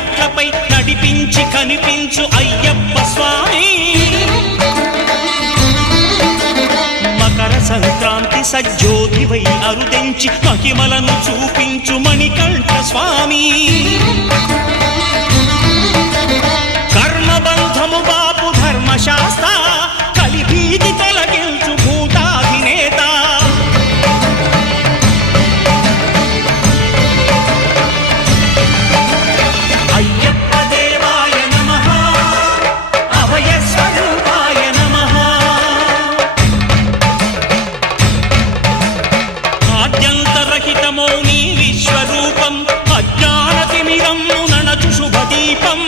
మెట్లపై నడిపించి కనిపించు అయ్యప్ప స్వామి మకర సంక్రాంతి సజ్జోతివై అరుదించి మహిమలను చూపించు మణికంఠ స్వామి కర్మబంధము బాపు ధర్మశాస్త్ర కలిభీతి తొలగించు భూతాధినేత అయ్యప్ప దేవాయ నమః అభయ స్వరూపాయ నమః ఆద్యంతరహితమో నీ విశ్వరూపం అజ్ఞానతిమిరం నణచు శుభదీపం